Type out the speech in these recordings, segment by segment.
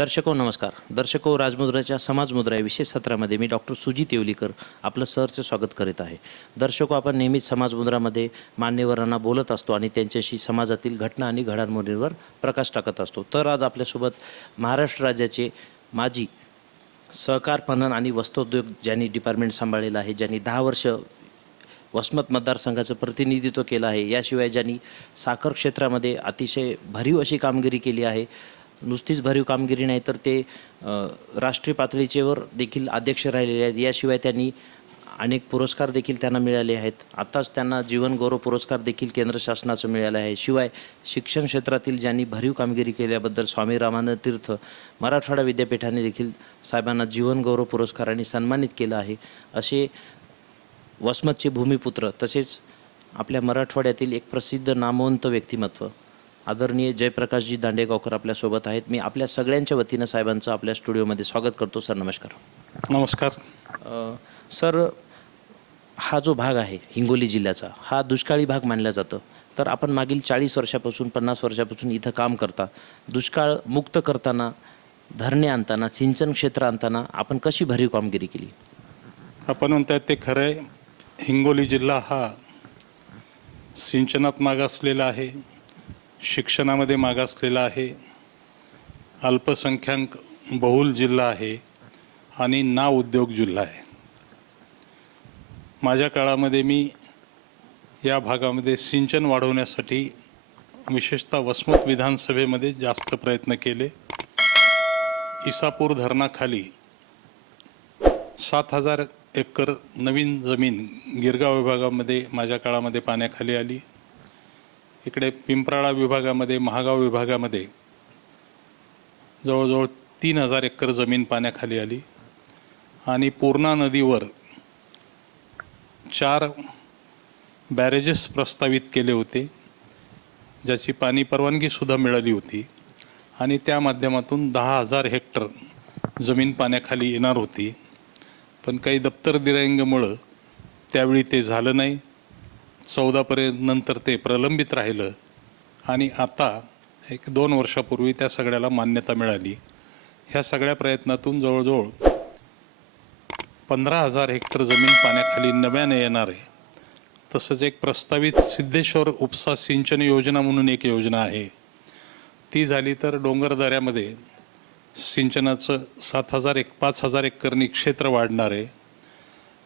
दर्शको नमस्कार. दर्शको राजमुद्राच्या समाजमुद्रा या विशेष सत्रामध्ये मी डॉक्टर सुजित येवलीकर आपलं सहर्ष स्वागत करीत आहे. दर्शको, आपण नेहमीच समाजमुद्रामध्ये मान्यवरांना बोलत असतो आणि त्यांच्याशी समाजातील घटना आणि घडामोडींवर प्रकाश टाकत असतो. तर आज आपल्यासोबत महाराष्ट्र राज्याचे माजी सहकार पणन आणि वस्त्रोद्योग ज्यांनी डिपार्टमेंट सांभाळलेलं आहे, ज्यांनी 10 वर्ष वसमत मतदारसंघाचं प्रतिनिधित्व केलं आहे, याशिवाय ज्यांनी साखर क्षेत्रामध्ये अतिशय भरीव अशी कामगिरी केली आहे. नुसतीच भरीव कामगिरी नाही तर ते राष्ट्रीय पातळीवर देखील अध्यक्ष राहिलेले आहेत. याशिवाय त्यांनी अनेक पुरस्कार देखील त्यांना मिळाले आहेत. आत्ताच त्यांना जीवन गौरव पुरस्कार देखील केंद्र शासनाचं मिळालं आहे. शिवाय शिक्षण क्षेत्रातील ज्यांनी भरीव कामगिरी केल्याबद्दल स्वामी रामानंद तीर्थ मराठवाडा विद्यापीठाने देखील साहेबांना जीवन गौरव पुरस्काराने सन्मानित केलं आहे. असे वसमतचे भूमिपुत्र तसेच आपल्या मराठवाड्यातील एक प्रसिद्ध नामवंत व्यक्तिमत्व आदरणीय जयप्रकाशजी दांडेगावकर आपल्यासोबत आहेत. मी आपल्या सगळ्यांच्या वतीनं साहेबांचं आपल्या स्टुडिओमध्ये स्वागत करतो. सर नमस्कार. नमस्कार. सर, हा जो भाग आहे हिंगोली जिल्ह्याचा, हा दुष्काळी भाग मानला जातं. तर आपण मागील 40 वर्षापासून 50 वर्षापासून इथं काम करता. दुष्काळ मुक्त करताना, धरणे आणताना, सिंचन क्षेत्र आणताना आपण कशी भरीव कामगिरी केली? आपण म्हणताय ते खरं आहे. हिंगोली जिल्हा हा सिंचनात मागासलेला आहे, शिक्षणामध्ये मागासलेला आहे, अल्पसंख्याक बहुल जिल्हा आहे आणि उद्योग जिल्हा आहे. माझ्या काळामध्ये मी या भागामध्ये सिंचन वाढवण्यासाठी विशेषतः वसमत विधानसभेमध्ये जास्त प्रयत्न केले. इसापूर धरणाखाली 7,000 एकर नवीन जमीन गिरगाव विभागामध्ये माझ्या काळामध्ये पाण्याखाली आली. इकडे पिंपराळा विभागामध्ये, महागाव विभागामध्ये जवळजवळ 3,000 एकर जमीन पाण्याखाली आली आणि पूर्णा नदीवर 4 बॅरेजेस प्रस्तावित केले होते, ज्याची पाणी परवानगीसुद्धा मिळाली होती आणि त्या माध्यमातून 10,000 हेक्टर जमीन पाण्याखाली येणार होती. पण काही दप्तर दिरंगामुळं त्यावेळी ते झालं नाही. 14पर्यंत नंतर ते प्रलंबित राहिलं आणि आता 1-2 वर्षापूर्वी त्या सगळ्याला मान्यता मिळाली. ह्या सगळ्या प्रयत्नातून जवळजवळ 15,000 हेक्टर जमीन पाण्याखाली नव्याने येणार आहे. तसंच एक प्रस्तावित सिद्धेश्वर उपसा सिंचन योजना म्हणून एक योजना आहे. ती झाली तर डोंगरदऱ्यामध्ये सिंचनाचं 5,000 एकरनी क्षेत्र वाढणार आहे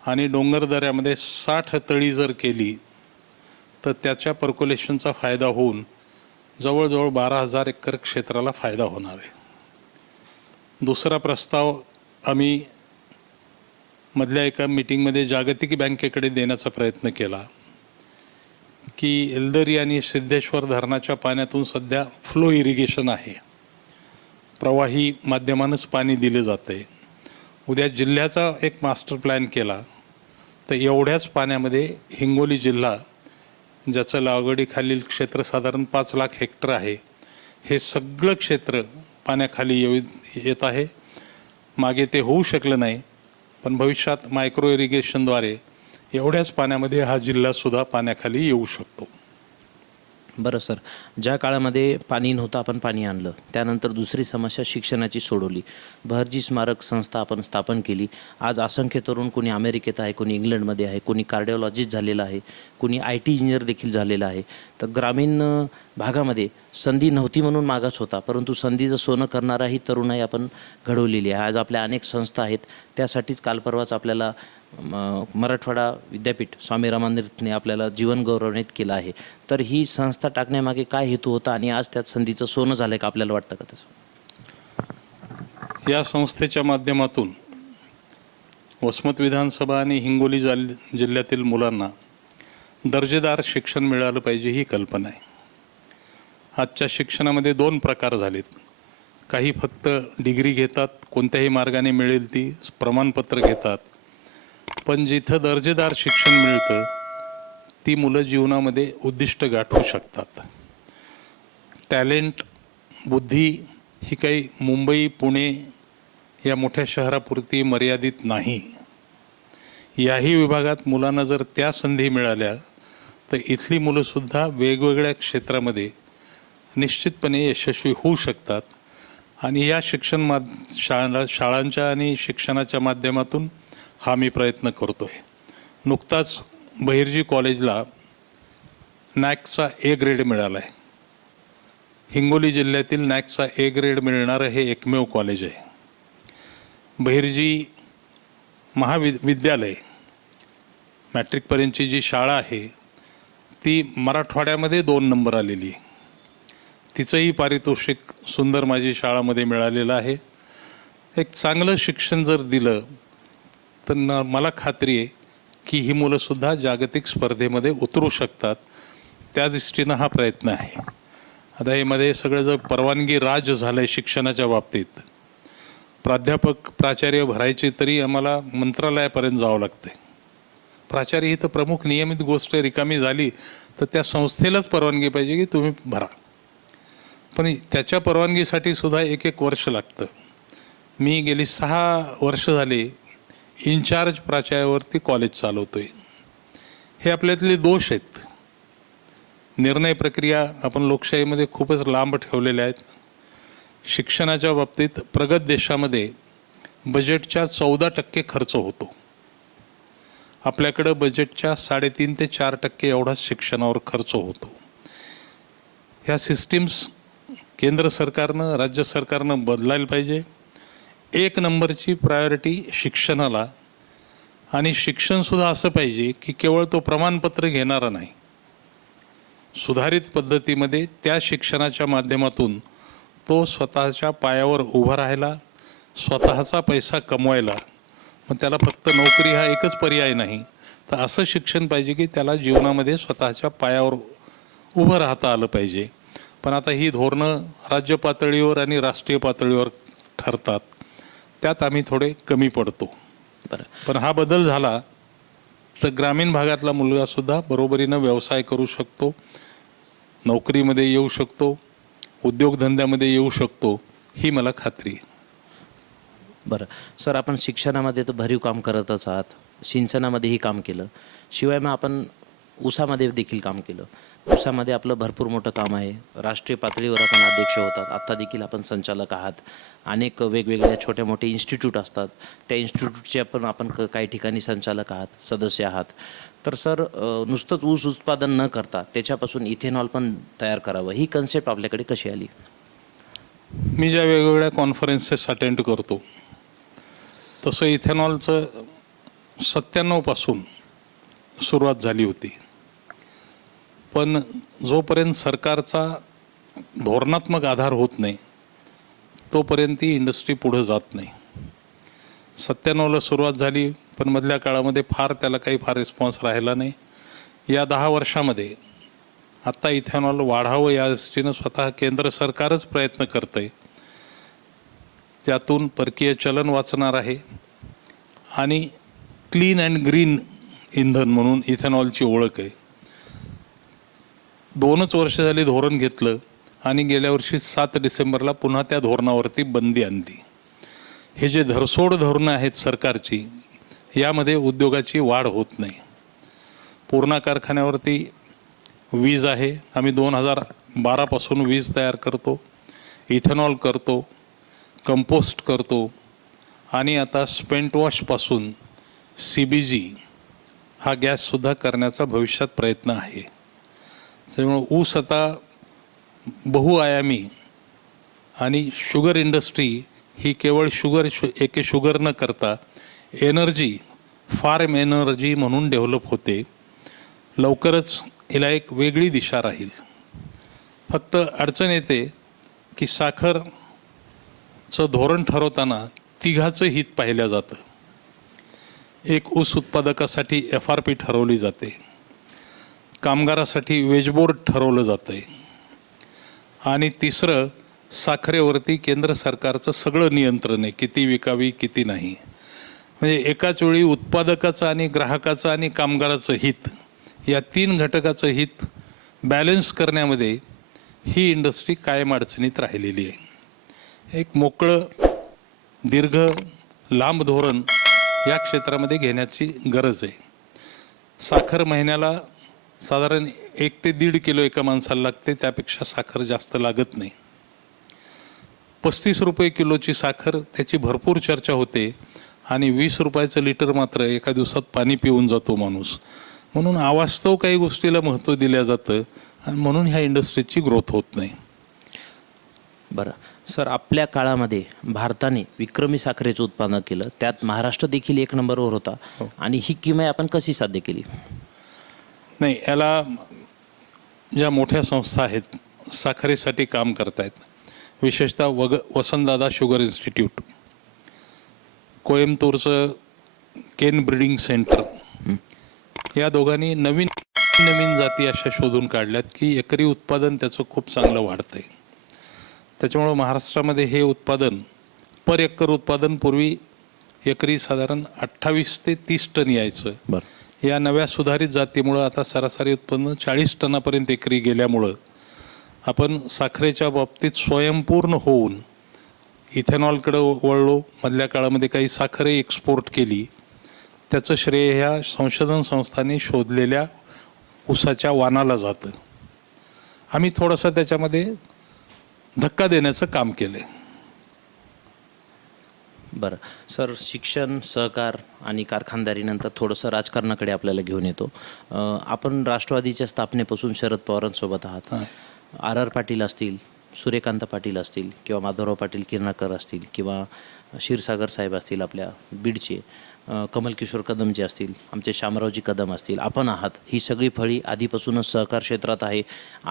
आणि डोंगरदऱ्यामध्ये 60 तळी जर केली तर त्याच्या पर्क्युलेशनचा फायदा होऊन जवळजवळ 12,000 एकर क्षेत्राला फायदा होणार आहे. दुसरा प्रस्ताव आम्ही मधल्या एका मीटिंगमध्ये जागतिक बँकेकडे देण्याचा प्रयत्न केला की एलदरी आणि सिद्धेश्वर धरणाच्या पाण्यातून सध्या फ्लो इरिगेशन आहे, प्रवाही माध्यमानंच पाणी दिले जाते. उद्या जिल्ह्याचा एक मास्टर प्लॅन केला तर एवढ्याच पाण्यामध्ये हिंगोली जिल्हा, ज्याचं लागवडीखालील क्षेत्र साधारण 5 लाख हेक्टर आहे, हे सगळं क्षेत्र पाण्याखाली येत आहे. मागे ते होऊ शकलं नाही, पण भविष्यात मायक्रो इरिगेशनद्वारे एवढ्याच पाण्यामध्ये हा जिल्हासुद्धा पाण्याखाली येऊ शकतो. बरं सर, ज्या काळामध्ये पाणी नव्हतं आपण पाणी आणलं, त्यानंतर दुसरी समस्या शिक्षणाची सोडवली. बहरजी स्मारक संस्था आपण स्थापन केली. आज असंख्य तरुण, कोणी अमेरिकेत आहे, कोणी इंग्लंडमध्ये आहे, कोणी कार्डिओलॉजिस्ट झालेला आहे, कोणी IT इंजिनियर देखील झालेला आहे. तर ग्रामीण भागामध्ये संधी नव्हती म्हणून मागास होता, परंतु संधीचं सोनं करणाराही तरुणाई आपण घडवलेली आहे. आज आपल्या अनेक संस्था आहेत. त्यासाठीच काल परवाच आपल्याला मराठवाडा विद्यापीठ स्वामी रामानंदने आपल्याला जीवन गौरवान्वित केलं आहे. तर ही संस्था टाकण्यामागे काय हेतू होता आणि आज त्यात संधीचं सोनं झालं का, आपल्याला वाटतं का तसं? या संस्थेच्या माध्यमातून वसमत विधानसभा आणि हिंगोली जिल्ह्यातील मुलांना दर्जेदार शिक्षण मिळालं पाहिजे ही कल्पना आहे. आजच्या शिक्षणामध्ये 2 प्रकार झालेत. काही फक्त डिग्री घेतात, कोणत्याही मार्गाने मिळेल ती प्रमाणपत्र घेतात. पण जिथं दर्जेदार शिक्षण मिळतं ती मुलं जीवनामध्ये उद्दिष्ट गाठवू शकतात. टॅलेंट, बुद्धी ही काही मुंबई, पुणे या मोठ्या शहरापुरती मर्यादित नाही. याही विभागात मुलांना जर त्या संधी मिळाल्या तर इथली मुलंसुद्धा वेगवेगळ्या क्षेत्रामध्ये निश्चितपणे यशस्वी होऊ शकतात आणि या शाळांच्या आणि शिक्षणाच्या माध्यमातून हा मी प्रयत्न करतो आहे. नुकताच बहिर्जी कॉलेजला नॅकचा ए ग्रेड मिळाला आहे. हिंगोली जिल्ह्यातील नॅकचा ए ग्रेड मिळणारं हे एकमेव कॉलेज आहे. बहिर्जी महाविद्यालय मॅट्रिकपर्यंतची जी शाळा आहे ती मराठवाड्यामध्ये 2 नंबर आलेली आहे. तिचंही पारितोषिक सुंदर माझी शाळामध्ये मिळालेलं आहे. एक चांगलं शिक्षण जर दिलं तर मला खात्री आहे की ही मुलंसुद्धा जागतिक स्पर्धेमध्ये उतरू शकतात. त्या दृष्टीनं हा प्रयत्न आहे. आता हे मध्ये सगळं जर परवानगी राज झालं आहे शिक्षणाच्या बाबतीत, प्राध्यापक प्राचार्य भरायचे तरी आम्हाला मंत्रालयापर्यंत जावं लागतं आहे. प्राचार्य ही तर प्रमुख नियमित गोष्ट रिकामी झाली तर त्या संस्थेलाच परवानगी पाहिजे की तुम्ही भरा, पण त्याच्या परवानगीसाठी सुद्धा 1-1 वर्ष लागतं. मी गेली 6 वर्ष झाली इन्चार्ज प्राचार्यावरती कॉलेज चालवतो आहे. हे आपल्यातले दोष आहेत. निर्णय प्रक्रिया आपण लोकशाहीमध्ये खूपच लांब ठेवलेल्या आहेत. शिक्षणाच्या बाबतीत प्रगत देशामध्ये बजेटच्या 14% खर्च होतो. आपल्याकडं बजेटच्या 3.5 ते 4% एवढाच शिक्षणावर खर्च होतो. ह्या सिस्टीम्स केंद्र सरकारनं राज्य सरकारनं बदलायला पाहिजे. 1 नंबरची प्रायोरिटी शिक्षणाला, आणि शिक्षणसुद्धा असं पाहिजे की केवळ तो प्रमाणपत्र घेणारा नाही, सुधारित पद्धतीमध्ये त्या शिक्षणाच्या माध्यमातून तो स्वतःच्या पायावर उभा राहायला, स्वतःचा पैसा कमवायला. मग त्याला फक्त नोकरी हा एकच पर्याय नाही, तर असं शिक्षण पाहिजे की त्याला जीवनामध्ये स्वतःच्या पायावर उभं राहता आलं पाहिजे. पण आता ही धोरणं राज्य पातळीवर आणि राष्ट्रीय पातळीवर ठरतात, त्यात आम्ही थोडे कमी पडतो. पण हा बदल झाला तर ग्रामीण भागातला मुलगासुद्धा बरोबरीनं व्यवसाय करू शकतो, नोकरीमध्ये येऊ शकतो, उद्योगधंद्यामध्ये येऊ शकतो, ही मला खात्री आहे. बरं सर, आपण शिक्षणामध्ये तर भरीव काम करतच आहात, सिंचनामध्येही काम केलं, शिवाय मग आपण ऊसामध्ये देखील काम केलं. ऊसामध्ये आपलं भरपूर मोठं काम आहे. राष्ट्रीय पातळीवर आपण अध्यक्ष होतात, आत्ता देखील आपण संचालक आहात. अनेक वेगवेगळ्या छोट्या मोठे इन्स्टिट्यूट असतात, त्या इन्स्टिट्यूटचे आपण काही ठिकाणी संचालक आहात, सदस्य आहात. तर सर, नुसतंच ऊस उत्पादन न करता त्याच्यापासून इथेनॉल पण तयार करावं, ही कन्सेप्ट आपल्याकडे कशी आली? मी ज्या वेगवेगळ्या कॉन्फरन्सेस अटेंड करतो तसं इथेनॉलचं 97 सुरुवात झाली होती. पण जोपर्यंत सरकारचा धोरणात्मक आधार होत नाही तोपर्यंत ती इंडस्ट्री पुढं जात नाही. 97ला सुरुवात झाली, पण मधल्या काळामध्ये त्याला काही रिस्पॉन्स राहिला नाही. या 10 वर्षामध्ये आत्ता इथेनॉल वाढावं या दृष्टीनं स्वतः केंद्र सरकारच प्रयत्न करतं आहे. त्यातून परकीय चलन वाचणार आहे आणि क्लीन अँड ग्रीन इंधन म्हणून इथेनॉलची ओळख आहे. 2च वर्ष झाली धोरण घेतलं आणि गेल्या वर्षी 7 डिसेंबरला पुन्हा त्या धोरणावरती बंदी आणली. हे जे धरसोड धोरणं आहेत सरकारची, यामध्ये उद्योगाची वाढ होत नाही. पूर्णा कारखान्यावरती वीज आहे, आम्ही 2012 पासून वीज तयार करतो, इथेनॉल करतो, कंपोस्ट करतो आणि आता स्पेंट वॉशपासून CBG हा गॅससुद्धा करण्याचा भविष्यात प्रयत्न आहे. त्यामुळे ऊस आता बहुआयामी, आणि शुगर इंडस्ट्री ही केवळ शुगर न करता एनर्जी, फार्म एनर्जी म्हणून डेव्हलप होते. लवकरच हिला एक वेगळी दिशा राहील. फक्त अडचण येते की साखरचं धोरण ठरवताना तिघाचं हित पाहिलं जातं. एक ऊस उत्पादकासाठी FRP ठरवली जाते, कामगारासाठी वेज बोर्ड ठरवलं जातं आहे, आणि तिसरं साखरेवरती केंद्र सरकारचं सगळं नियंत्रण आहे, किती विकावी किती नाही. म्हणजे एकाच वेळी उत्पादकाचं आणि ग्राहकाचं आणि कामगाराचं हित, या 3 घटकाचं हित बॅलन्स करण्यामध्ये ही इंडस्ट्री कायम अडचणीत राहिलेली आहे. एक मोकळं दीर्घ लांब धोरण या क्षेत्रामध्ये घेण्याची गरज आहे. साखर महिन्याला साधारण 1 ते 1.5 किलो एका माणसाला लागते, त्यापेक्षा साखर जास्त लागत नाही. 35 रुपये किलोची साखर त्याची भरपूर चर्चा होते आणि 20 रुपयाचं लिटर मात्र एका दिवसात पाणी पिऊन जातो माणूस. म्हणून अवास्तव काही गोष्टीला महत्त्व दिलं जातं आणि म्हणून ह्या इंडस्ट्रीची ग्रोथ होत नाही. बरं सर, आपल्या काळामध्ये भारताने विक्रमी साखरेचं उत्पादन केलं, त्यात महाराष्ट्र देखील 1 नंबरवर होता. आणि ही किमया आपण कशी साध्य केली? नाही, याला ज्या मोठ्या संस्था आहेत साखरेसाठी काम करतायत, विशेषतः वसंतदादा शुगर इन्स्टिट्यूट, कोइंबतूरचं केन ब्रीडिंग सेंटर, या दोघांनी नवीन जाती अशा शोधून काढल्यात की एकरी उत्पादन त्याचं खूप चांगलं वाढतंय. त्याच्यामुळं महाराष्ट्रामध्ये हे उत्पादन पर एकर उत्पादन पूर्वी एकरी साधारण 28 ते 30 टन यायचं. बरं. या नव्या सुधारित जातीमुळं आता सरासरी उत्पन्न 40 टनापर्यंत एकरी गेल्यामुळं आपण साखरेच्या बाबतीत स्वयंपूर्ण होऊन इथेनॉलकडं वळलो. मधल्या काळामध्ये काही साखरे एक्सपोर्ट केली. त्याचं श्रेय ह्या संशोधन संस्थांनी शोधलेल्या ऊसाच्या वाणाला जातं. आम्ही थोडंसं त्याच्यामध्ये धक्का देण्याचं काम केलं. बरं सर, शिक्षण, सहकार आणि कारखानदारीनंतर थोडंसं राजकारणाकडे आपल्याला घेऊन येतो. आपण राष्ट्रवादीच्या स्थापनेपासून शरद पवारांसोबत आहात. आर पाटील असतील, सूर्यकांत पाटील असतील, किंवा माधवराव पाटील किर्णाकर असतील, किंवा क्षीरसागर साहेब असतील आपल्या बीडचे, कमल किशोर कदम जे असतील, आमचे शामरावजी कदम असतील, आपण आहात. ही सगळी फळी आधीपासूनच सहकार क्षेत्रात आहे.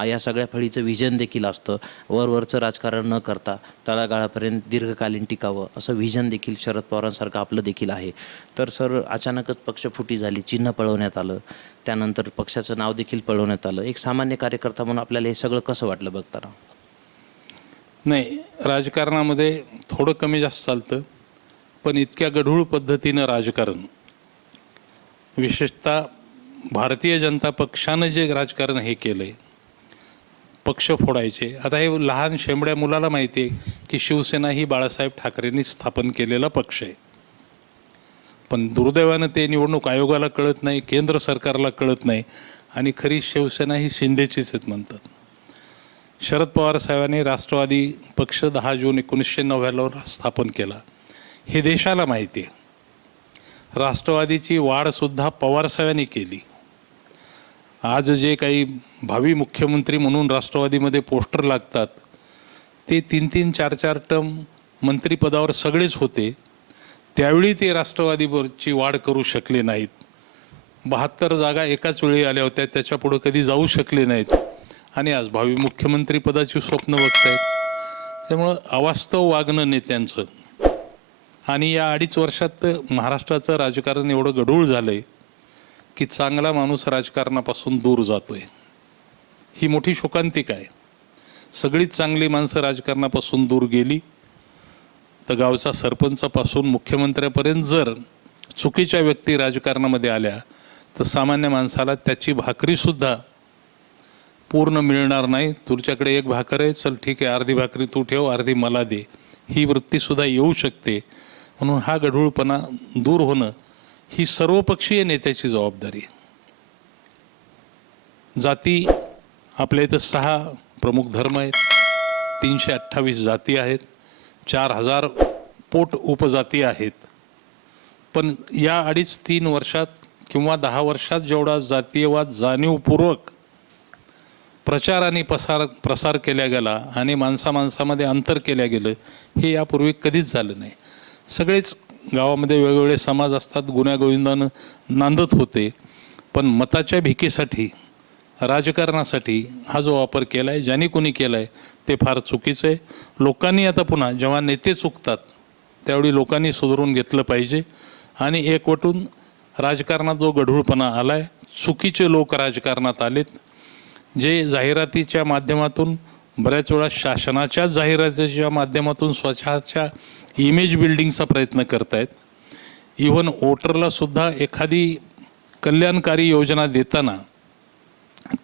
या सगळ्या फळीचं व्हिजन देखील असतं. वरवरचं राजकारण न करता तळागाळापर्यंत दीर्घकालीन टिकावं असं व्हिजन देखील शरद पवारांसारखं आपलं देखील आहे. तर सर, अचानकच पक्षफुटी झाली, चिन्ह पळवण्यात आलं, त्यानंतर पक्षाचं नाव देखील पळवण्यात आलं. एक सामान्य कार्यकर्ता म्हणून आपल्याला हे सगळं कसं वाटलं बघताना? नाही, राजकारणामध्ये थोडं कमी जास्त चालतं, पण इतक्या गढूळ पद्धतीनं राजकारण, विशेषतः भारतीय जनता पक्षानं जे राजकारण हे केलंय, पक्ष फोडायचे. आता हे लहान शेंबड्या मुलाला माहिती आहे की शिवसेना ही बाळासाहेब ठाकरेंनी स्थापन केलेला पक्ष आहे. पण दुर्दैवानं ते निवडणूक आयोगाला कळत नाही, केंद्र सरकारला कळत नाही, आणि खरी शिवसेना ही शिंदेचीच आहेत म्हणतात. शरद पवार साहेबांनी राष्ट्रवादी पक्ष 10 जून 1990 स्थापन केला. हे देशाला माहिती आहे. राष्ट्रवादीची वाढसुद्धा पवारसाहेबांनी केली. आज जे काही भावी मुख्यमंत्री म्हणून राष्ट्रवादीमध्ये पोस्टर लागतात ते 3-3, 4-4 टर्म मंत्रिपदावर सगळेच होते. त्यावेळी ते राष्ट्रवादीवरची वाढ करू शकले नाहीत. 72 जागा एकाच वेळी आल्या होत्या, त्याच्या पुढं कधी जाऊ शकले नाहीत, आणि आज भावी मुख्यमंत्रीपदाची स्वप्न बघतायत. त्यामुळं अवास्तव वागणं नेत्यांचं. आणि या 2.5 वर्षात महाराष्ट्राचं राजकारण एवढं गढूळ झालंय की चांगला माणूस राजकारणापासून दूर जातोय. ही मोठी शोकांतिका आहे. सगळीच चांगली माणसं राजकारणापासून दूर गेली तर गावचा सरपंचापासून मुख्यमंत्र्यापर्यंत जर चुकीच्या व्यक्ती राजकारणामध्ये आल्या तर सामान्य माणसाला त्याची भाकरीसुद्धा पूर्ण मिळणार नाही. तुझ्याकडे 1 भाकर आहे, चल ठीक आहे, अर्धी भाकरी तू ठेव, अर्धी मला दे, ही वृत्तीसुद्धा येऊ शकते. म्हणून हा गढूळपणा दूर होणं ही सर्वपक्षीय नेत्याची जबाबदारी आहे. जाती आपल्या इथं 6 प्रमुख धर्म आहेत, 328 जाती आहेत, 4000 पोट उपजाती आहेत. पण या 2.5-3 वर्षात किंवा 10 वर्षात जेवढा जातीयवाद जाणीवपूर्वक प्रचार आणि प्रसार केला गेला आणि माणसामध्ये अंतर केलं गेलं, हे यापूर्वी कधीच झालं नाही. सगळेच गावामध्ये वेगवेगळे समाज असतात, गुण्यागोविंदानं नांदत होते. पण मताच्या भीकेसाठी, राजकारणासाठी हा जो वापर केला आहे, ज्यांनी कोणी केला आहे ते फार चुकीचं आहे. लोकांनी आता पुन्हा जेव्हा नेते चुकतात त्यावेळी लोकांनी सुधारून घेतलं पाहिजे आणि एकवटून राजकारणात जो गढूळपणा आला आहे, चुकीचे लोक राजकारणात आलेत, जे जाहिरातीच्या माध्यमातून, बऱ्याच वेळा शासनाच्या जाहिरातीच्या माध्यमातून स्वतःच्या इमेज बिल्डिंगचा प्रयत्न करतायत. इव्हन वोटरला सुद्धा एखादी कल्याणकारी योजना देताना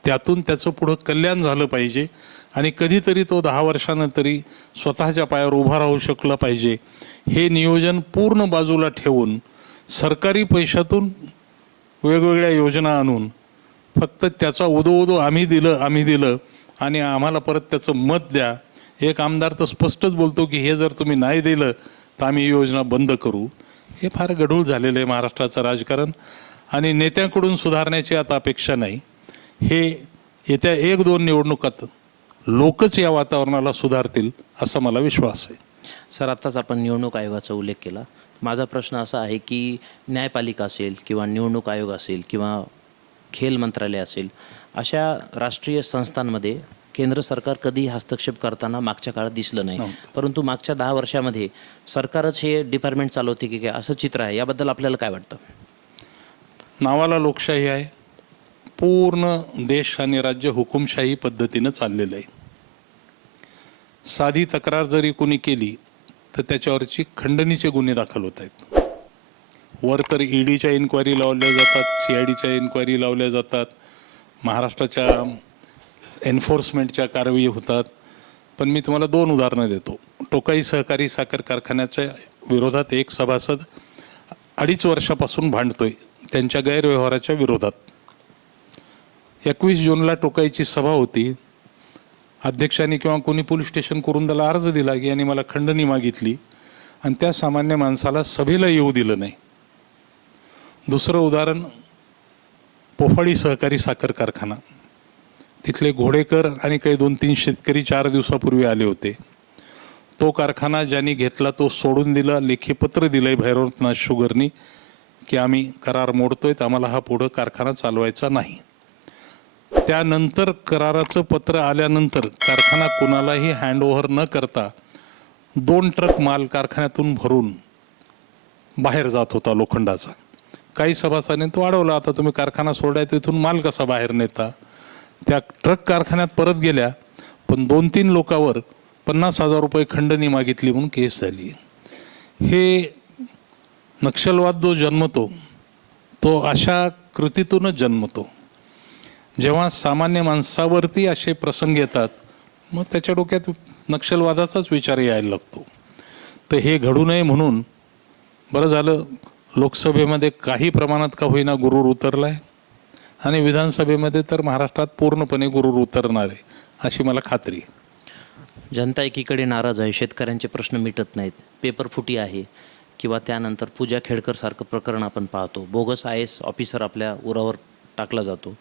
त्यातून त्याचं पुढं कल्याण झालं पाहिजे आणि कधीतरी तो 10 वर्षानं तरी स्वतःच्या पायावर उभा राहू शकला पाहिजे. हे नियोजन पूर्ण बाजूला ठेवून सरकारी पैशातून वेगवेगळ्या योजना आणून फक्त त्याचा उदो आम्ही दिलं आणि आम्हाला परत त्याचं मत द्या, एक आमदार तर स्पष्टच बोलतो की हे जर तुम्ही नाही दिलं तर आम्ही ही योजना बंद करू. हे फार गढूळ झालेलं आहे महाराष्ट्राचं राजकारण आणि नेत्यांकडून सुधारण्याची आता अपेक्षा नाही. हे येत्या 1-2 निवडणुकात लोकच या वातावरणाला सुधारतील असा मला विश्वास आहे. सर, आत्ताच आपण निवडणूक आयोगाचा उल्लेख केला. माझा प्रश्न असा आहे की न्यायपालिका असेल किंवा निवडणूक आयोग असेल किंवा खेल मंत्रालय असेल, अशा राष्ट्रीय संस्थांमध्ये केंद्र सरकार कधी हस्तक्षेप करताना मागच्या काळात दिसलं नाही. परंतु मागच्या 10 वर्षामध्ये सरकारच हे डिपार्टमेंट चालवते की काय असं चित्र आहे. याबद्दल आपल्याला काय वाटतं? नावाला लोकशाही आहे, पूर्ण देश आणि राज्य हुकुमशाही पद्धतीनं चाललेलं आहे. साधी तक्रार जरी कोणी केली तर त्याच्यावरची खंडणीचे गुन्हे दाखल होत आहेत. वर तर ईडीच्या इन्क्वायरी लावल्या जातात, CIDच्या इन्क्वायरी लावल्या जातात, महाराष्ट्राच्या एन्फोर्समेंटच्या कारवाई होतात. पण मी तुम्हाला 2 उदाहरणं देतो. टोकाई सहकारी साखर कारखान्याच्या विरोधात एक सभासद 2.5 वर्षापासून भांडतोय त्यांच्या गैरव्यवहाराच्या विरोधात. 21 जूनला टोकाईची सभा होती. अध्यक्षांनी किंवा कोणी पोलीस स्टेशन करून त्याला अर्ज दिला की यांनी मला खंडणी मागितली आणि त्या सामान्य माणसाला सभेला येऊ दिलं नाही. दुसरं उदाहरण, पोफाळी सहकारी साखर कारखाना. तिथले घोडेकर आणि काही 2-3 शेतकरी 4 दिवसापूर्वी आले होते. तो कारखाना ज्यांनी घेतला तो सोडून दिला. लेखी पत्र दिलंय भैरवनाथ शुगरनी की आम्ही करार मोडतोय, तर आम्हाला हा पुढं कारखाना चालवायचा नाही. त्यानंतर कराराचं पत्र आल्यानंतर कारखाना कुणालाही हँडओव्हर न करता 2 ट्रक माल कारखान्यातून भरून बाहेर जात होता लोखंडाचा. काही सभासदांनी तो अडवला, आता तुम्ही कारखाना सोडाय तिथून माल कसा बाहेर नेता. त्या ट्रक कारखान्यात परत गेल्या, पण 2-3 लोकांवर 50,000 रुपये खंडणी मागितली म्हणून केस झाली. हे नक्षलवाद जो जन्मतो तो अशा कृतीतूनच जन्मतो. जेव्हा सामान्य माणसावरती असे प्रसंग येतात मग त्याच्या डोक्यात नक्षलवादाचाच विचार यायला लागतो. तर हे घडू नये म्हणून बरं झालं लोकसभेमध्ये काही प्रमाणात का होईना गुरूर उतरलाय आणि विधानसभेमध्ये तर महाराष्ट्रात पूर्णपणे गुरूर उतरणार आहे अशी मला खात्री आहे. जनता एकीकडे नाराज आहे, शेतकऱ्यांचे प्रश्न मिटत नाहीत, पेपर फुटी आहे किंवा त्यानंतर पूजा खेडकर प्रकरण आपण पाहतो. बोगस IAS ऑफिसर आपल्या उरावर टाकला जातो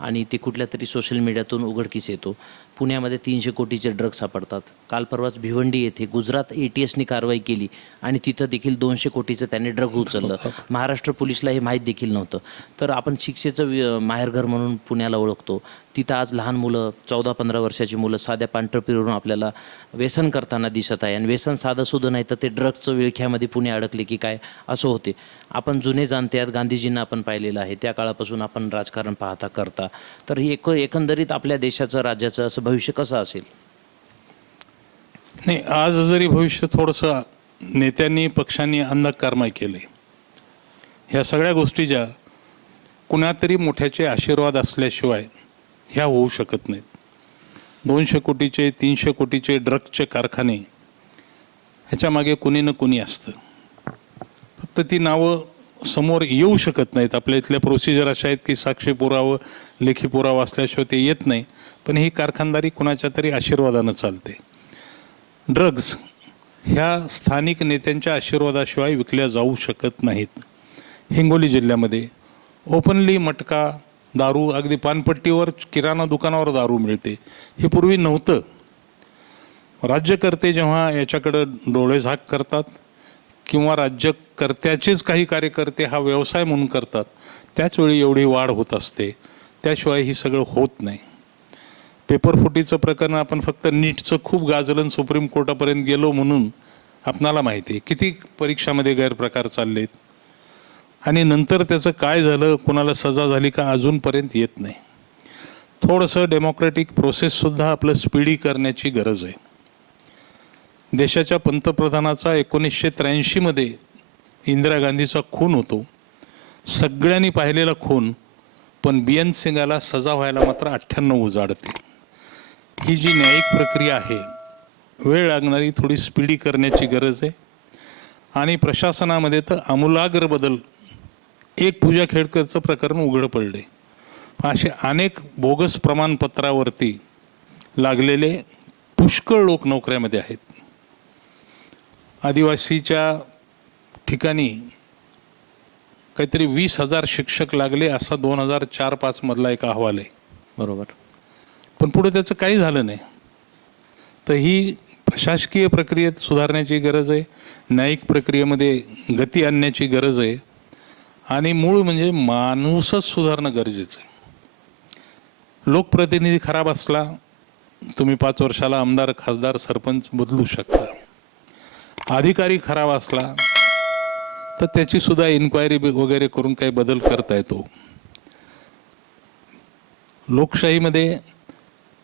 आणि ते कुठल्या तरी सोशल मीडियातून उघडकीस येतो. पुण्यामध्ये 300 कोटीचे ड्रग्ज सापडतात. काल परवाच भिवंडी येथे गुजरात ATSनी कारवाई केली आणि तिथं देखील 200 कोटीचं त्यांनी ड्रग उचललं. महाराष्ट्र पोलिसला हे माहीत देखील नव्हतं. तर आपण शिक्षेचं माहेरघर म्हणून पुण्याला ओळखतो. तिथं आज लहान मुलं 14-15 वर्षाची मुलं साध्या पांढरपिवरून आपल्याला व्यसन करताना दिसत आहे आणि व्यसन साधंसुद्धा नाही तर ते ड्रग्जचं विळख्यामध्ये पुणे अडकले की काय असं होते. आपण जुने जाणते आहेत, गांधीजींना आपण पाहिलेलं आहे, त्या काळापासून आपण राजकारण पाहता करता. तर ही एकंदरीत आपल्या देशाचं राज्याचं असं भविष्य कसं असेल? नाही, आज जरी भविष्य थोडंसं नेत्यांनी पक्षांनी अंधकारमय केले, ह्या सगळ्या गोष्टी ज्या कुणातरी मोठ्याचे आशीर्वाद असल्याशिवाय ह्या होऊ शकत नाहीत. 200 कोटीचे 300 कोटीचे ड्रग्जचे कारखाने ह्याच्या मागे कुणी ना कुणी असतं. फक्त ती नावं समोर येऊ शकत नाहीत. आपल्या इथल्या प्रोसिजर अशा आहेत की साक्षी पुरावं लेखी पुरावा असल्याशिवाय ते येत नाही. पण ही कारखानदारी कुणाच्या तरी आशीर्वादानं चालते. ड्रग्ज ह्या स्थानिक नेत्यांच्या आशीर्वादाशिवाय विकल्या जाऊ शकत नाहीत. हिंगोली जिल्ह्यामध्ये ओपनली मटका, दारू, अगदी पानपट्टीवर किराणा दुकानावर दारू मिळते. हे पूर्वी नव्हतं. राज्यकर्ते जेव्हा याच्याकडं डोळेझाक करतात किंवा राज्यकर्त्याचेच काही कार्यकर्ते हा व्यवसाय म्हणून करतात त्याचवेळी एवढी वाढ होत असते. त्याशिवाय ही सगळं होत नाही. पेपरफुटीचं प्रकरण आपण फक्त नीटचं खूप गाजलं, सुप्रीम कोर्टापर्यंत गेलो म्हणून आपणाला माहिती आहे किती परीक्षामध्ये गैरप्रकार चाललेत आणि नंतर त्याचं काय झालं, कोणाला सजा झाली का अजूनपर्यंत येत नाही. थोडंसं डेमोक्रॅटिक प्रोसेससुद्धा आपलं स्पीडी करण्याची गरज आहे. देशाच्या पंतप्रधानाचा 1983 इंदिरा गांधीचा खून होतो, सगळ्यांनी पाहिलेला खून, पण BN सिंगाला सजा व्हायला मात्र 98 उजाडते. ही जी न्यायिक प्रक्रिया आहे वेळ लागणारी, थोडी स्पीडी करण्याची गरज आहे. आणि प्रशासनामध्ये तर आमूलाग्र बदल. एक पूजा खेडकरचं प्रकरण उघड पडले, असे अनेक बोगस प्रमाणपत्रावरती लागलेले पुष्कळ लोक नोकऱ्यामध्ये आहेत. आदिवासीच्या ठिकाणी काहीतरी 20,000 शिक्षक लागले असा 2004-05 मधला एक अहवाल आहे. बरोबर. पण पुढे त्याचं काही झालं नाही. तर ही प्रशासकीय प्रक्रियेत सुधारण्याची गरज आहे, न्यायिक प्रक्रियेमध्ये गती आणण्याची गरज आहे आणि मूळ म्हणजे माणूसच सुधारणं गरजेचं आहे. लोकप्रतिनिधी खराब असला तुम्ही 5 वर्षाला आमदार, खासदार, सरपंच बदलू शकता. अधिकारी खराब असला तर त्याची सुद्धा इन्क्वायरी वगैरे करून काही बदल करता येतो. लोकशाहीमध्ये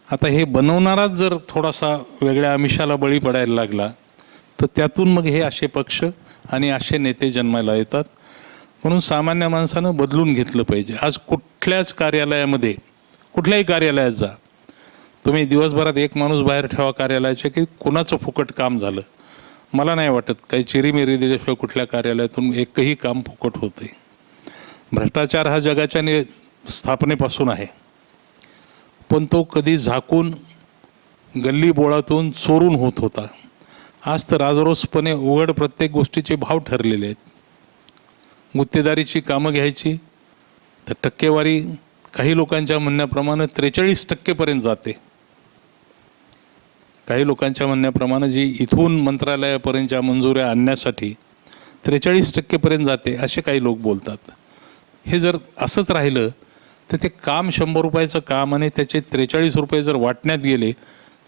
आता हे बनवणाराच जर थोडासा वेगळ्या आमिषाला बळी पडायला लागला तर त्यातून मग हे असे पक्ष आणि असे नेते जन्माला येतात. म्हणून सामान्य माणसानं बदलून घेतलं पाहिजे. आज कुठल्याच कार्यालयामध्ये, कुठल्याही कार्यालयात जा तुम्ही, दिवसभरात एक माणूस बाहेर ठेवा कार्यालयाचे की कोणाचं फुकट काम झालं. मला नाही वाटत काही चिरीमिरी दिल्याशिवाय कुठल्या कार्यालयातून एकही काम फुकट होते. भ्रष्टाचार हा जगाच्या स्थापनेपासून आहे, पण तो कधी झाकून गल्ली बोळातून चोरून होत होता. आज तर राजरोसपणे उघड प्रत्येक गोष्टीचे भाव ठरलेले आहेत. गुत्तेदारीची कामं घ्यायची तर टक्केवारी काही लोकांच्या म्हणण्याप्रमाणे 43% जाते. काही लोकांच्या म्हणण्याप्रमाणे जी इथून मंत्रालयापर्यंतच्या मंजुऱ्या आणण्यासाठी 43% जाते असे काही लोक बोलतात. हे जर असंच राहिलं तर ते काम 100 रुपयाचं काम आणि त्याचे 43 रुपये जर वाटण्यात गेले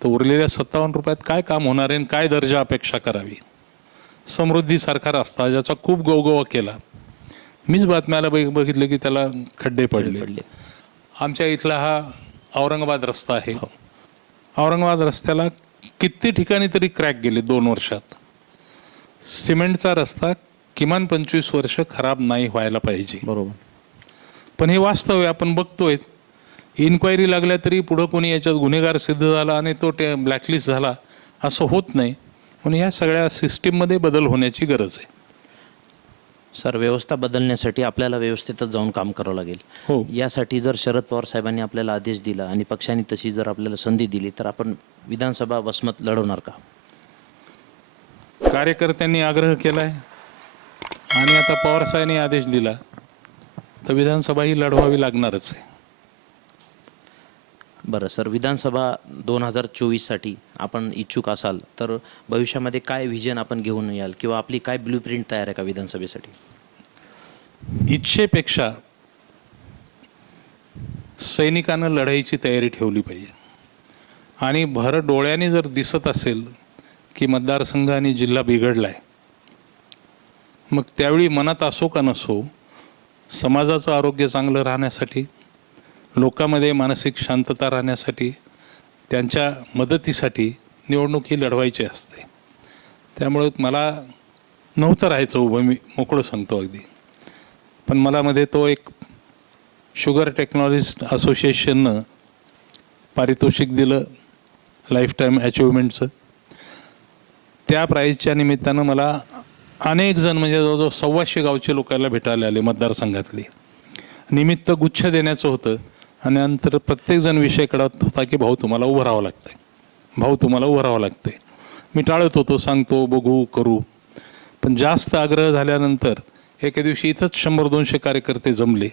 तर उरलेल्या 57 रुपयात काय काम होणार आहे आणि काय दर्जा अपेक्षा करावी. समृद्धीसारखा रस्ता ज्याचा खूप गवगवा केला, मीच बातम्याला बघितलं की त्याला खड्डे पडले. आमच्या इथला हा औरंगाबाद रस्ता आहे. औरंगाबाद रस्त्याला किती ठिकाणी तरी क्रॅक गेले 2 वर्षात. सिमेंटचा रस्ता किमान 25 वर्ष खराब नाही व्हायला पाहिजे. बरोबर. पण हे वास्तव आहे, आपण बघतोय. इन्क्वायरी लागल्या तरी पुढं कोणी याच्यात गुन्हेगार सिद्ध झाला आणि तो ब्लॅकलिस्ट झाला असं होत नाही. म्हणून या सगळ्या सिस्टीममध्ये बदल होण्याची गरज आहे. सर, व्यवस्था बदलण्यासाठी आपल्याला व्यवस्थेतच जाऊन काम करावं लागेल. हो. यासाठी जर शरद पवार साहेबांनी आपल्याला आदेश दिला आणि पक्षाने तशी जर आपल्याला संधी दिली तर आपण विधानसभा वसमत लढवणार का? कार्यकर्त्यांनी आग्रह केलाय आणि आता पवार साहेबांनी आदेश दिला तर विधानसभा ही लढवावी लागणारच आहे. बरं सर, विधानसभा 2024साठी आपण इच्छुक असाल तर भविष्यामध्ये काय व्हिजन आपण घेऊन याल किंवा आपली काय ब्लूप्रिंट तयार आहे का विधानसभेसाठी? इच्छेपेक्षा सैनिकानं लढाईची तयारी ठेवली पाहिजे आणि भर डोळ्याने जर दिसत असेल की मतदारसंघ आणि जिल्हा बिघडलाय, मग त्यावेळी मनात असो का नसो समाजाचं आरोग्य चांगलं राहण्यासाठी, लोकांमध्ये मानसिक शांतता राहण्यासाठी, त्यांच्या मदतीसाठी निवडणूक ही लढवायची असते. त्यामुळे मला नव्हतं राहायचं उभं, मी मोकळं सांगतो अगदी. पण मला मध्ये तो एक शुगर टेक्नॉलॉजिस्ट असोसिएशननं पारितोषिक दिलं लाईफ टाईम अचिव्हमेंटचं. त्या प्राईजच्या निमित्तानं मला अनेक जण, म्हणजे जवळजवळ 125 गावचे लोकांना भेटायला आले मतदारसंघातले. निमित्त गुच्छ देण्याचं होतं आणि नंतर प्रत्येकजण विषय कळत होता की भाऊ तुम्हाला उभं राहावं लागतंय, भाऊ तुम्हाला उभं राहावं लागतंय. मी टाळत होतो, सांगतो बघू करू. पण जास्त आग्रह झाल्यानंतर एके दिवशी इथंच 100-200 कार्यकर्ते जमले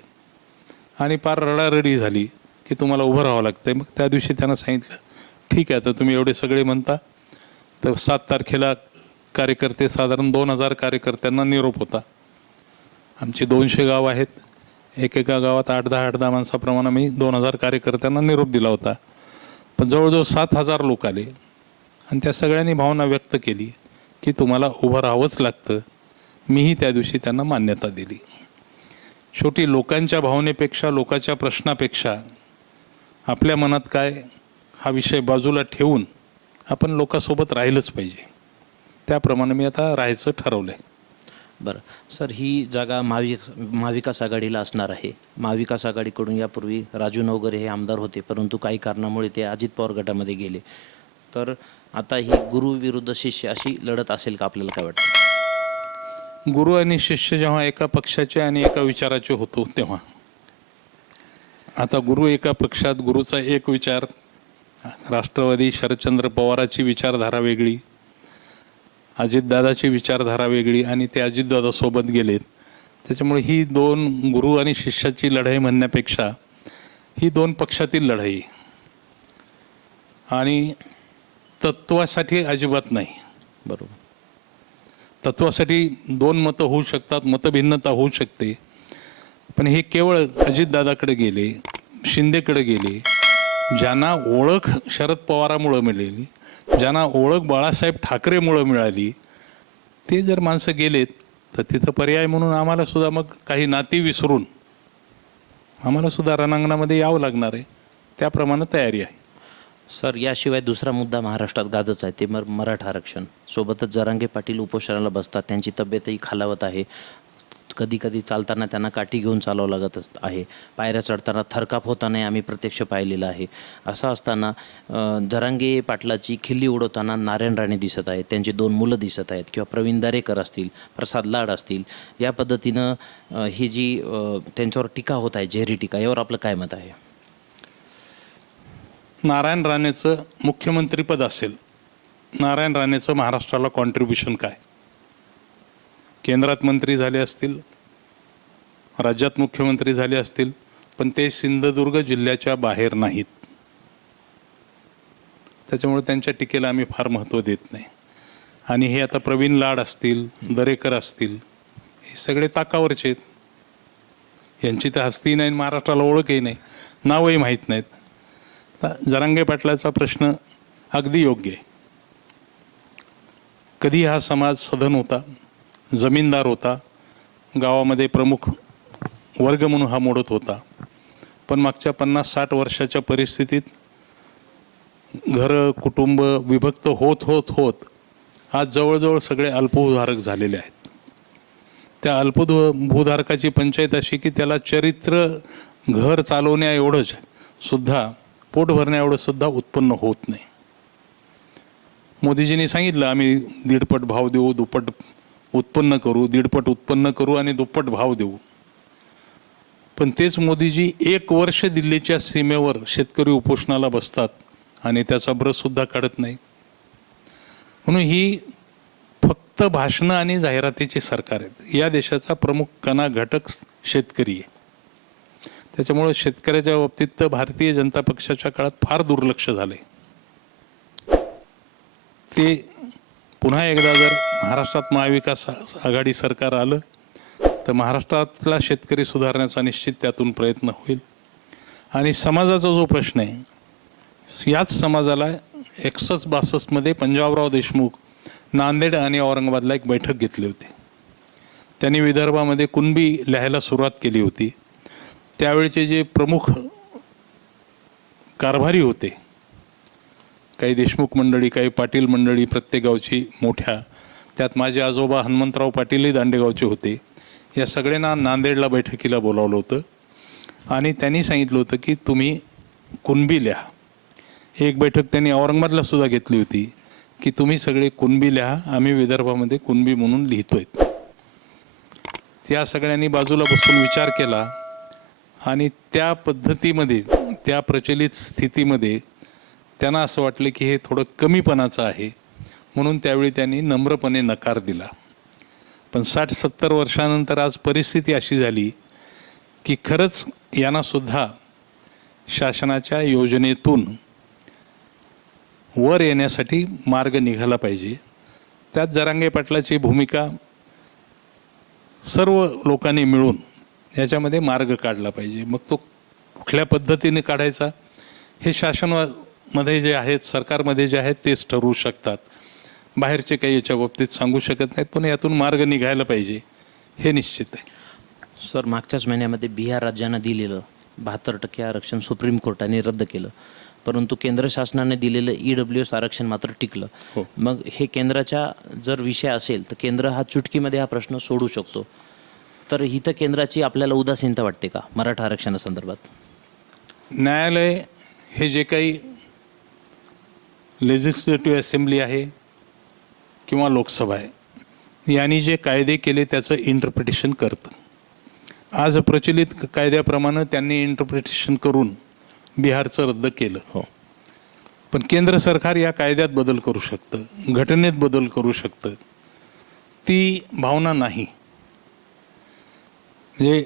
आणि पार रडारडी झाली की तुम्हाला उभं राहावं लागतंय. मग त्या दिवशी त्यांना सांगितलं ठीक आहे, आता तुम्ही एवढे सगळे म्हणता तर 7 तारखेला कार्यकर्ते, साधारण 2000 कार्यकर्त्यांना निरोप होता. आमचे 200 गाव आहेत, एकेका गावात 8-10 माणसाप्रमाणे मी 2000 कार्यकर्त्यांना निरोप दिला होता. पण जवळजवळ 7000 लोक आले आणि त्या सगळ्यांनी भावना व्यक्त केली की तुम्हाला उभं राहावंच लागतं. मीही त्या दिवशी त्यांना मान्यता दिली. शेवटी लोकांच्या भावनेपेक्षा, लोकांच्या प्रश्नापेक्षा आपल्या मनात काय हा विषय बाजूला ठेवून आपण लोकांसोबत राहिलंच पाहिजे. त्याप्रमाणे मी आता राहायचं ठरवलंय. बरं सर, ही जागा महाविकास आघाडीला असणार आहे. महाविकास आघाडीकडून यापूर्वी राजू नवघरे हे आमदार होते, परंतु काही कारणामुळे ते अजित पवार गटामध्ये गेले. तर आता ही गुरु विरुद्ध शिष्य अशी लढत असेल का? आपल्याला काय वाटतं? गुरु आणि शिष्य जेव्हा एका पक्षाचे आणि एका विचाराचे होतो तेव्हा, आता गुरु एका पक्षात, गुरुचा एक विचार राष्ट्रवादी शरदचंद्र पवाराची विचारधारा वेगळी, अजितदादाची विचारधारा वेगळी आणि ते अजितदादा सोबत गेलेत. त्याच्यामुळे ही दोन गुरु आणि शिष्याची लढाई म्हणण्यापेक्षा ही दोन पक्षातील लढाई आणि तत्वासाठी अजिबात नाही. बरोबर. तत्वासाठी दोन मतं होऊ शकतात, मतभिन्नता होऊ शकते, पण हे केवळ अजितदादाकडे गेले, शिंदेकडे गेले, ज्यांना ओळख शरद पवारामुळं मिळाली, ज्यांना ओळख बाळासाहेब ठाकरेमुळं मिळाली, ते जर माणसं गेलेत तर तिथं पर्याय म्हणून आम्हाला सुद्धा मग काही नाती विसरून आम्हाला सुद्धा रणांगणामध्ये यावं लागणार आहे. त्याप्रमाणे तयारी आहे. सर, याशिवाय दुसरा मुद्दा महाराष्ट्रात गाजच आहे, ते मराठा आरक्षण. सोबतच जरांगे पाटील उपोषणाला बसतात, त्यांची तब्येतही खालावत आहे. कधी कधी चालताना त्यांना काठी घेऊन चालावं लागत आहे. पायऱ्या चढताना थरकाप होताना आम्ही प्रत्यक्ष पाहिलेलं आहे. असं असताना जरांगे पाटलाची खिल्ली उडवताना नारायण राणे दिसत आहेत, त्यांची 2 मुलं दिसत आहेत, किंवा प्रवीण दरेकर असतील, प्रसाद लाड असतील. या पद्धतीनं ही जी त्यांच्यावर टीका होत आहे, जेरी टीका, यावर आपलं काय मत आहे? नारायण राणेचं मुख्यमंत्रीपद असेल, नारायण राणेचं महाराष्ट्राला कॉन्ट्रीब्युशन काय? केंद्रात मंत्री झाले असतील, राज्यात मुख्यमंत्री झाले असतील, पण ते सिंधुदुर्ग जिल्ह्याच्या बाहेर नाहीत. त्याच्यामुळे त्यांच्या टीकेला आम्ही फार महत्त्व देत नाही. आणि हे आता प्रवीण लाड असतील, दरेकर असतील, हे सगळे ताकावरचे आहेत. यांची तर हस्ती नाही, महाराष्ट्राला ओळखही नाही, नावही माहीत नाहीत. जरांगे पाटलाचा प्रश्न अगदी योग्य आहे. कधी हा समाज सधन होता, जमीनदार होता, गावामध्ये प्रमुख वर्ग म्हणून हा मोडत होता, पण मागच्या 50-60 वर्षाच्या परिस्थितीत घरं कुटुंब विभक्त होत होत होत आज जवळजवळ सगळे अल्पभूधारक झालेले आहेत. त्या अल्पभूधारकाची पंचायत अशी की त्याला चरित्र घर चालवण्या एवढंच सुद्धा, पोट भरण्या एवढं सुद्धा उत्पन्न होत नाही. मोदीजींनी सांगितलं आम्ही 1.5 भाव देऊ, दुप्पट उत्पन्न करू, 1.5 उत्पन्न करू आणि दुप्पट भाव देऊ. पण तेच मोदीजी 1 वर्ष दिल्लीच्या सीमेवर शेतकरी उपोषणाला बसतात आणि त्याचा ब्रश सुद्धा काढत नाही. म्हणून ही फक्त भाषणं आणि जाहिरातीचे सरकार आहेत. या देशाचा प्रमुख कणा घटक शेतकरी आहे. त्याच्यामुळे शेतकऱ्याच्या बाबतीत तर भारतीय जनता पक्षाच्या काळात फार दुर्लक्ष झाले. ते पुन्हा एकदा जर महाराष्ट्रात महाविकास आघाडी सरकार आलं तर महाराष्ट्रातला शेतकरी सुधारण्याचा निश्चित त्यातून प्रयत्न होईल. आणि समाजाचा जो प्रश्न आहे, याच समाजाला 61-62 पंजाबराव देशमुख नांदेड आणि औरंगाबादला एक बैठक घेतली होती. त्यांनी विदर्भामध्ये कुणबी लिहायला सुरुवात केली होती. त्यावेळचे जे प्रमुख कारभारी होते, काही देशमुख मंडळी, काही पाटील मंडळी, प्रत्येक गावची मोठ्या, त्यात माझे आजोबा हनुमंतराव पाटीलही दांडेगावचे होते. या सगळ्यांना नांदेडला बैठकीला बोलावलं होतं आणि त्यांनी सांगितलं होतं की तुम्ही कुणबी लिहा. एक बैठक त्यांनी औरंगाबादला सुद्धा घेतली होती की तुम्ही सगळे कुणबी लिहा, आम्ही विदर्भामध्ये कुणबी म्हणून लिहितोय. त्या सगळ्यांनी बाजूला बसून विचार केला आणि त्या पद्धतीमध्ये, त्या प्रचलित स्थितीमध्ये त्यांना असं वाटलं की हे थोडं कमीपणाचं आहे, म्हणून त्यावेळी त्यांनी नम्रपणे नकार दिला. पण 60-70 वर्षानंतर आज परिस्थिती अशी झाली की खरंच यांना सुद्धा शासनाच्या योजनेतून वर येण्यासाठी मार्ग निघाला पाहिजे. त्यात जरांगे पाटलाची भूमिका सर्व लोकांनी मिळून याच्यामध्ये मार्ग काढला पाहिजे. मग तो कुठल्या पद्धतीने काढायचा हे शासनामध्ये जे आहेत, सरकारमध्ये जे आहेत तेच ठरवू शकतात. बाहेरचे काही याच्या बाबतीत सांगू शकत नाहीत, पण यातून मार्ग निघायला पाहिजे हे निश्चित आहे. सर, मागच्याच महिन्यामध्ये बिहार राज्यानं दिलेलं 72% आरक्षण सुप्रीम कोर्टाने रद्द केलं, परंतु केंद्र शासनाने दिलेलं EWS आरक्षण मात्र टिकलं. हो. मग हे केंद्राचा जर विषय असेल तर केंद्र हा चुटकीमध्ये हा प्रश्न सोडू शकतो, तर इथं केंद्राची आपल्याला उदासीनता वाटते का मराठा आरक्षणासंदर्भात? न्यायालय हे जे काही लेजिस्लेटिव्ह असेंब्ली आहे किंवा लोकसभा आहे, यांनी जे कायदे केले त्याचं इंटरप्रिटेशन करतं. आज प्रचलित कायद्याप्रमाणे त्यांनी इंटरप्रिटेशन करून बिहारचं रद्द केलं. हो. पण केंद्र सरकार या कायद्यात बदल करू शकतं, घटनेत बदल करू शकतं, ती भावना नाही. म्हणजे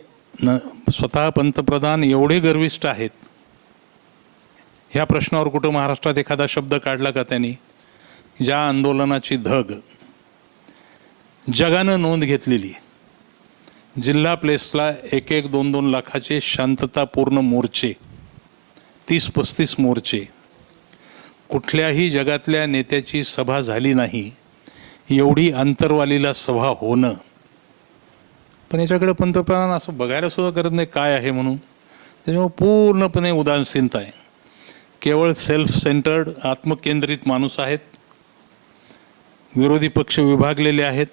स्वतः पंतप्रधान एवढे गर्विष्ठ आहेत, ह्या प्रश्नावर कुठं महाराष्ट्रात एखादा शब्द काढला का त्यांनी? ज्या आंदोलनाची धग जगानं नोंद घेतलेली, जिल्हा प्लेसला 1-2 लाखाचे शांततापूर्ण मोर्चे, 30-35 मोर्चे, कुठल्याही जगातल्या नेत्याची सभा झाली नाही एवढी अंतरवालीला सभा होणं. पण याच्याकडे पंतप्रधान असं बघायला सुद्धा करत नाही काय आहे म्हणून. त्याच्यामुळे पूर्णपणे उदासीनता आहे. केवळ सेल्फ सेंटर्ड, आत्मकेंद्रित माणूस आहेत. विरोधी पक्ष विभागलेले आहेत.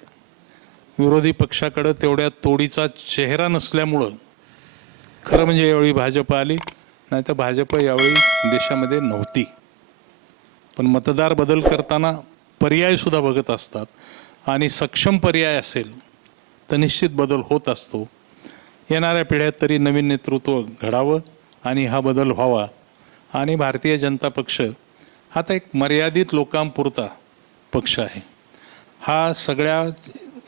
विरोधी पक्षाकडं तेवढ्या तोडीचा चेहरा नसल्यामुळं खरं म्हणजे यावेळी भाजप आली, नाही तर भाजप यावेळी देशामध्ये नव्हती. पण मतदार बदल करताना पर्यायसुद्धा बघत असतात, आणि सक्षम पर्याय असेल तर निश्चित बदल होत असतो. येणाऱ्या पिढ्यात तरी नवीन नेतृत्व घडावं आणि हा बदल व्हावा. आणि भारतीय जनता पक्ष हा तर एक मर्यादित लोकांपुरता पक्ष आहे. हा सगळ्या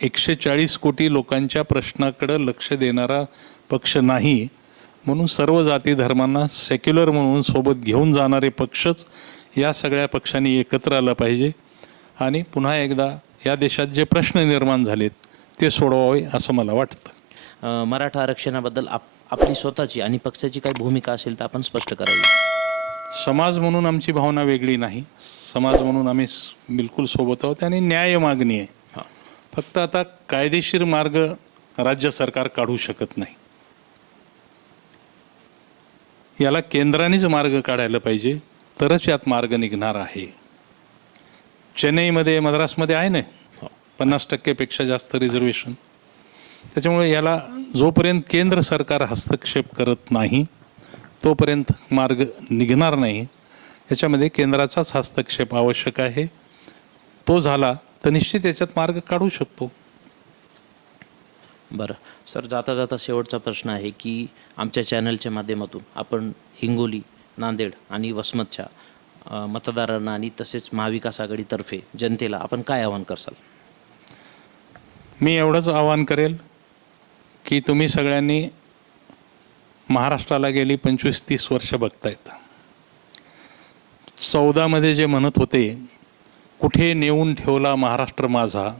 140 कोटी लोकांच्या प्रश्नाकडे लक्ष देणारा पक्ष नाही. म्हणून सर्व जाती धर्मांना सेक्युलर म्हणून सोबत घेऊन जाणारे पक्षच या सगळ्या पक्षांनी एकत्र आलं पाहिजे आणि पुन्हा एकदा या देशात जे प्रश्न निर्माण झालेत ते सोडवावे असं मला वाटतं. मराठा आरक्षणाबद्दल आपली स्वतःची आणि पक्षाची काही भूमिका असेल तर आपण स्पष्ट करावी. समाज म्हणून आमची भावना वेगळी नाही. समाज म्हणून आम्ही बिलकुल सोबत आहोत आणि न्याय मागणी आहे. फक्त आता कायदेशीर मार्ग राज्य सरकार काढू शकत नाही. याला केंद्रानेच मार्ग काढायला पाहिजे, तरच यात मार्ग निघणार आहे. चेन्नईमध्ये, मद्रासमध्ये आहे ना 50% जास्त रिझर्वेशन. त्याच्यामुळे याला जोपर्यंत केंद्र सरकार हस्तक्षेप करत नाही तोपर्यंत मार्ग निघणार नाही. याच्यामध्ये केंद्राचाच हस्तक्षेप आवश्यक आहे. तो झाला तर निश्चित याच्यात मार्ग काढू शकतो. बरं सर, जाता जाता शेवटचा प्रश्न आहे की आमच्या चॅनलच्या माध्यमातून आपण हिंगोली, नांदेड आणि वसमतच्या मतदारांना आणि तसेच महाविकास आघाडीतर्फे जनतेला आपण काय आवाहन करसाल? मी एवढंच आवाहन करेल की तुम्ही सगळ्यांनी महाराष्ट्राला गेली 25-30 वर्ष बघतायत. 14मध्ये जे म्हणत होते कुठे नेऊन ठेवला महाराष्ट्र माझा,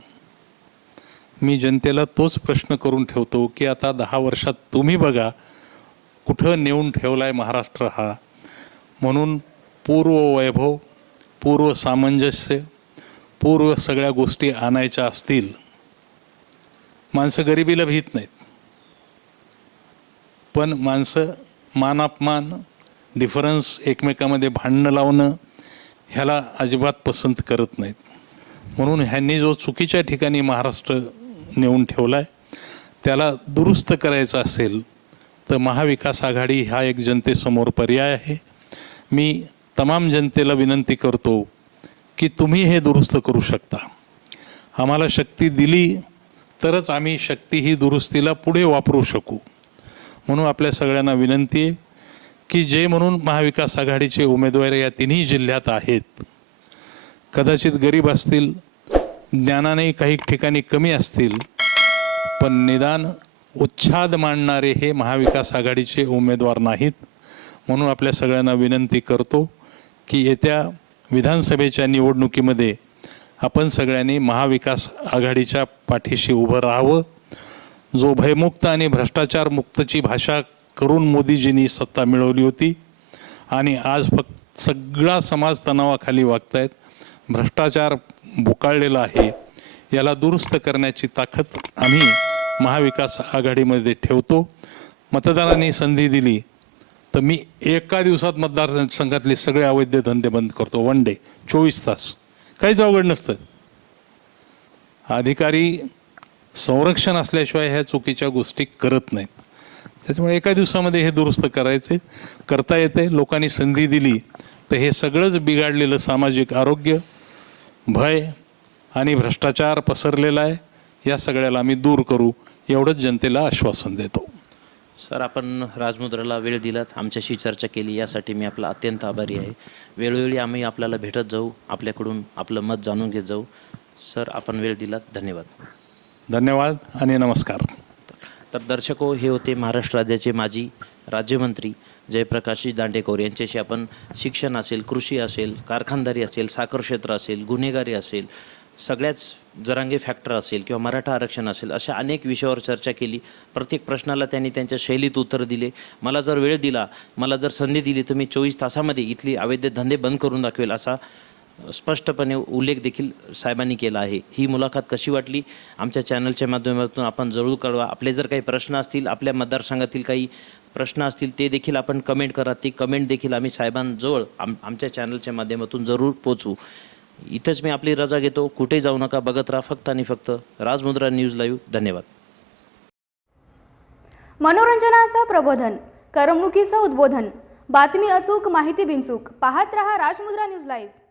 मी जनतेला तोच प्रश्न करून ठेवतो की आता 10 वर्षात तुम्ही बघा कुठं नेऊन ठेवलाय महाराष्ट्र हा. म्हणून पूर्व वैभव, पूर्व सामंजस्य, पूर्व सगळ्या गोष्टी आणायच्या असतील, माणसं गरिबीला भीत नाहीत, पण माणसं मानापमान, डिफरन्स, एकमेकामध्ये भांडणं लावणं ह्याला अजिबात पसंत करत नाहीत. म्हणून ह्यांनी जो चुकीच्या ठिकाणी महाराष्ट्र नेऊन ठेवला आहे त्याला दुरुस्त करायचं असेल तर महाविकास आघाडी हा एक जनतेसमोर पर्याय आहे. मी तमाम जनतेला विनंती करतो की तुम्ही हे दुरुस्त करू शकता. आम्हाला शक्ती दिली तरच आम्ही शक्ती ही दुरुस्तीला पुढे वापरू शकू. म्हणून आपल्या सगळ्यांना विनंती आहे की जे म्हणून महाविकास आघाडीचे उमेदवार या तिन्ही जिल्ह्यात आहेत, कदाचित गरीब असतील, ज्ञानाने काही ठिकाणी कमी असतील, पण निदान उच्छाद मांडणारे हे महाविकास आघाडीचे उमेदवार नाहीत. म्हणून आपल्या सगळ्यांना विनंती करतो की येत्या विधानसभेच्या निवडणुकीमध्ये आपण सगळ्यांनी महाविकास आघाडीच्या पाठीशी उभं राहावं. जो भयमुक्त आणि भ्रष्टाचार मुक्तची भाषा करून मोदीजींनी सत्ता मिळवली होती आणि आज फक्त सगळा समाज तणावाखाली वागतायत, भ्रष्टाचार बोकाळलेला आहे, याला दुरुस्त करण्याची ताकद आम्ही महाविकास आघाडीमध्ये ठेवतो. मतदारांनी संधी दिली तर मी एका दिवसात मतदारसंघातले सगळे अवैध धंदे बंद करतो. 1 डे, 24 तास, काहीच अवघड नसतं. अधिकारी संरक्षण असल्याशिवाय ह्या चुकीच्या गोष्टी करत नाहीत. त्याच्यामुळे एका दिवसामध्ये हे दुरुस्त करायचे, करता येते. लोकांनी संधी दिली तर हे सगळंच बिघडलेलं सामाजिक आरोग्य, भय आणि भ्रष्टाचार पसरलेला आहे, या सगळ्याला आम्ही दूर करू, एवढंच जनतेला आश्वासन देतो. सर, आपण राजमुद्राला वेळ दिलात, आमच्याशी चर्चा केली, यासाठी मी आपला अत्यंत आभारी आहे. वेळोवेळी आम्ही आपल्याला भेटत जाऊ, आपल्याकडून आपलं मत जाणून घेत जाऊ. सर, आपण वेळ दिलात, धन्यवाद. धन्यवाद आणि नमस्कार. तर दर्शको, हे होते महाराष्ट्र राज्याचे माजी राज्यमंत्री जयप्रकाशजी दांडेकर. यांच्याशी आपण शिक्षण असेल, कृषी असेल, कारखानदारी असेल, साखर क्षेत्र असेल, गुन्हेगारी असेल, सगळ्याच जरांगे फॅक्टर असेल किंवा मराठा आरक्षण असेल, अशा अनेक विषयावर चर्चा केली. प्रत्येक प्रश्नाला त्यांनी त्यांच्या शैलीत उत्तर दिले. मला जर वेळ दिला, मला जर संधी दिली, तर मी 24 तासामध्ये इथली अवैध धंदे बंद करून दाखवेल, असा स्पष्टपणे उल्लेख देखील साहेबांनी केला आहे. ही मुलाखत कशी वाटली, आमच्या चॅनलच्या माध्यमातून आपण जरूर कळवा. आपले जर काही प्रश्न असतील, आपल्या मतदारसंघातील काही प्रश्न असतील, ते देखील आपण कमेंट करा. ती कमेंट देखील आम्ही साहेबांजवळ आमच्या चॅनलच्या माध्यमातून जरूर पोचवू. इथंच मी आपली रजा घेतो. कुठे जाऊ नका, बघत राहा फक्त आणि फक्त राजमुद्रा न्यूज लाईव्ह. धन्यवाद. मनोरंजनाचं प्रबोधन, करमणुकीचं उद्बोधन, बातमी अचूक, माहिती बिनचूक. पाहत रहा राजमुद्रा न्यूज लाईव्ह.